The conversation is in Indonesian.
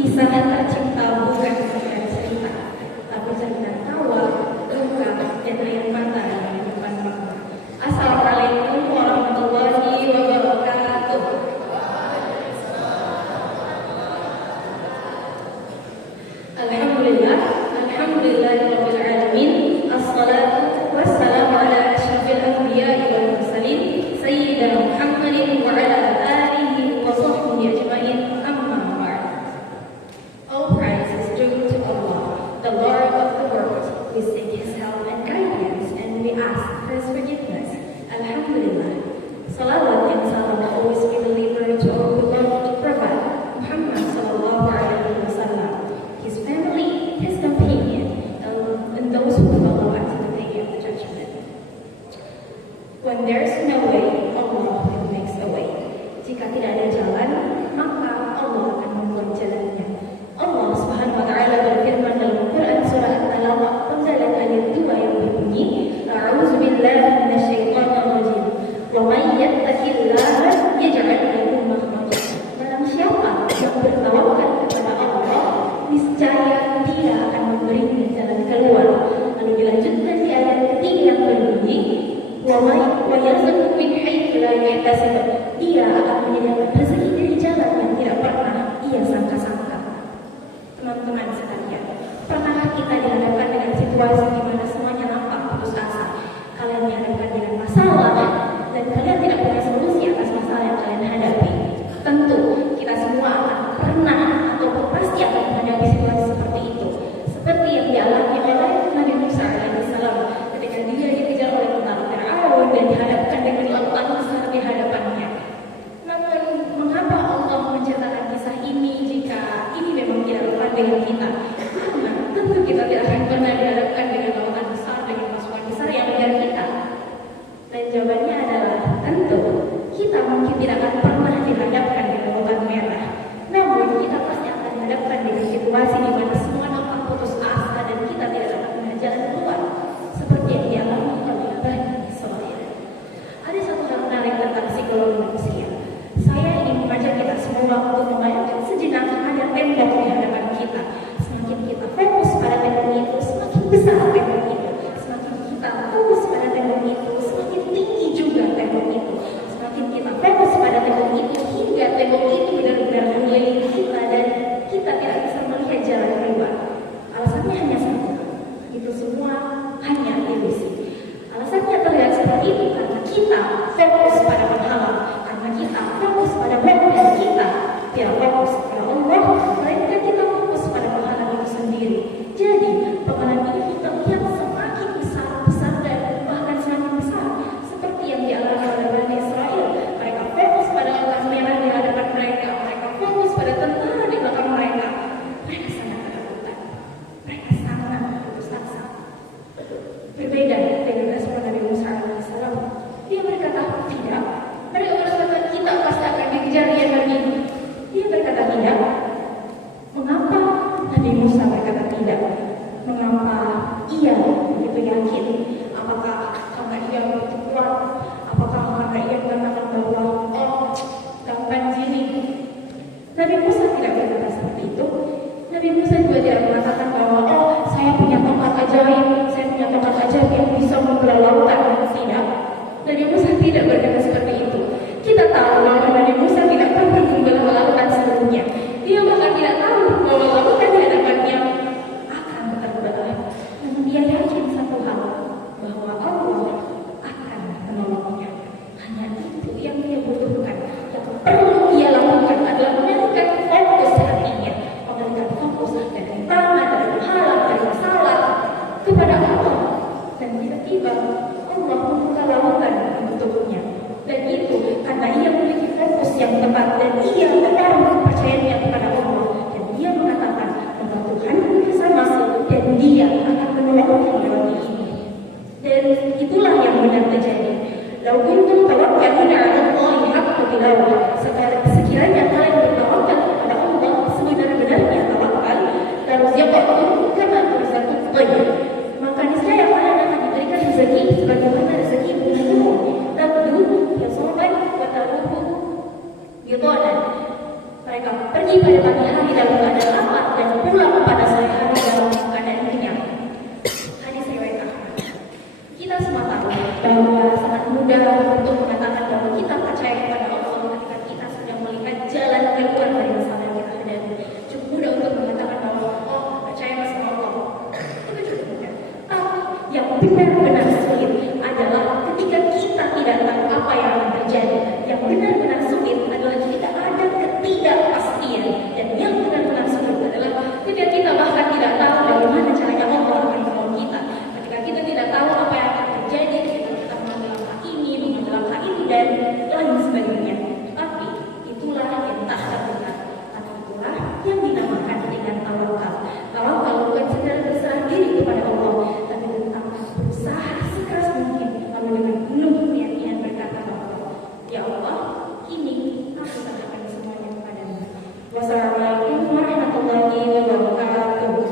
Kisah tercipta bukan sekedar cerita, tapi cerita tawa, duka, dan air mata di depan makna. Assalamualaikum warahmatullahi wabarakatuh. Alhamdulillah, alhamdulillahirabbil alamin. Assalatu wassalamu ala asyrafil anbiya'i wal mursalin, sayyidina Muhammadin wa ala alihi wa sahbihi ajma'in. Amma ba'd. All praise is due to Allah, the Lord of the world. We seek His help and guidance, and we ask for His forgiveness. Alhamdulillah. Salawat and salam always be delivered to our beloved Prophet Muhammad sallallahu alaihi wasallam, his family, his companion, and those who follow until the day of the judgment. When there's no way, Allah will make a way. Jika tidak ada jalan, maka Allah akan membuat jalannya. Allah Subhanahu wa taala berfirman dalam Quran surah At-Talaq penggalan ayat 2 yang berbunyi, A'udzubillahi minasyaitonir rajim. Wa may yattaqillaha yaj'al lahu makhraja. Barang siapa yang bertawakal kepada Allah, niscaya Dia akan memberinya jalan keluar. Lalu dilanjutkan di ayat ketiga yang berbunyi, wa yarzuqhu min haitsu la yahtasib. Dia akan menyediakan rezeki dari jalan yang tidak pernah ia sangka-sangka. Teman-teman sekalian, pernahkah kita dihadapkan dengan situasi di mana semuanya nampak putus asa? Kalian dihadapkan dengan masalah dan kalian tidak punya solusi atas masalah yang kalian hadapi. Tentu kita semua akan pernah atau pasti akan menghadapi situasi seperti itu, seperti yang dialami oleh Nabi Musa alaihissalam ketika dia dikejar oleh tentara Fir'aun dan dihadapkan dengan lautan besar di hadapannya. Namun mengapa Allah menceritakan kisah ini jika ini memang tidak relevan dengan kita? Karena tentu kita tidak akan pernah dihadapkan dengan lautan besar, dengan pasukan besar yang mengejar kita. Dan jawabannya adalah tentu kita mungkin tidak akan pernah dihadapkan dengan lautan merah. Namun kita pasti akan dihadapkan dengan situasi di mana semua nampak putus asa dan kita tidak dapat melihat jalan keluar, seperti yang dialami oleh Bani Israil. Ada satu hal menarik tentang psikologi manusia. Saya ingin mengajak kita semua untuk membayangkan sejenak ada tembok di hadapan kita. Semakin kita fokus pada tembok itu, semakin besar tembok itu. Semakin kita fokus pada tembok itu, semakin tinggi juga tembok itu. Semakin kita fokus pada tembok itu, hingga tembok itu benar-benar mengelilingi kita dan kita tidak bisa melihat jalan keluar. Alasannya hanya satu, itu semua hanya ilusi. Alasannya terlihat seperti itu karena kita fokus pada penghalang, karena kita fokus pada Tuhan dan kita tidak fokus pada Allah, melainkan kita fokus pada penghalang itu sendiri. Jadi penghalang ini terlihat semakin besar dan bahkan semakin besar, seperti yang dialami oleh Bani Israil. Mereka fokus pada lautan merah di hadapan mereka, mereka fokus pada tentara di belakang mereka. Mereka sangat ketakutan, mereka sangat putus asa. Berbeda dengan respon Nabi Musa alaihissalam. Dia berkata tidak. Mereka berkata kita pasti akan dikejar dia begini. Dia berkata tidak. Mengapa Nabi Musa berkata tidak? Mengapa ia begitu yakin? Apakah karena ia begitu kuat? Apakah karena ia mengatakan bahwa gampang gini? Nabi Musa tidak berkata seperti itu. Nabi Musa juga tidak mengatakan bahwa saya punya tongkat ajaib, saya punya tongkat ajaib yang bisa membelah lautan. Tidak. Nabi Musa tidak berkata seperti itu. Kita tahu bahwa Nabi Musa tidak pernah membelah lautan sebelumnya. Dia bahkan tidak tahu bahwa lautan di hadapannya akan terbelah. Namun dia yakin satu hal, bahwa Allah akan menolongnya. Hanya itu yang dia butuhkan. Yang perlu dia lakukan adalah mengalihkan fokus hatinya, mengalihkan fokus dari tangan, dari halang, dari masalah kepada Allah. Dan tiba-tiba Allah membuka lautan untuknya. Dan itu karena ia memiliki fokus yang tepat dan ia menaruh kepercayaannya kepada Allah. Dan dia mengatakan bahwa Tuhan bersamaku dan dia akan menolongku lewat ini. Dan itulah yang benar terjadi. Lau kuntum tawakkaluna 'ala Allahi haqqa tilawah. Sekiranya kalian bertawakal kepada Allah sebenar-benarnya tawakal, laruziqakum kama turzaqut tayr. Maka niscaya kalian akan diberikan rezeki sebagaimana rezeki burung. Tabdu yasoban wa taruhu bidanan. Mereka pergi pada pagi hari dalam keadaan Ya Allah, kini aku serahkan semuanya kepadamu. Wassalamualaikum warahmatullahi wabarakatuh.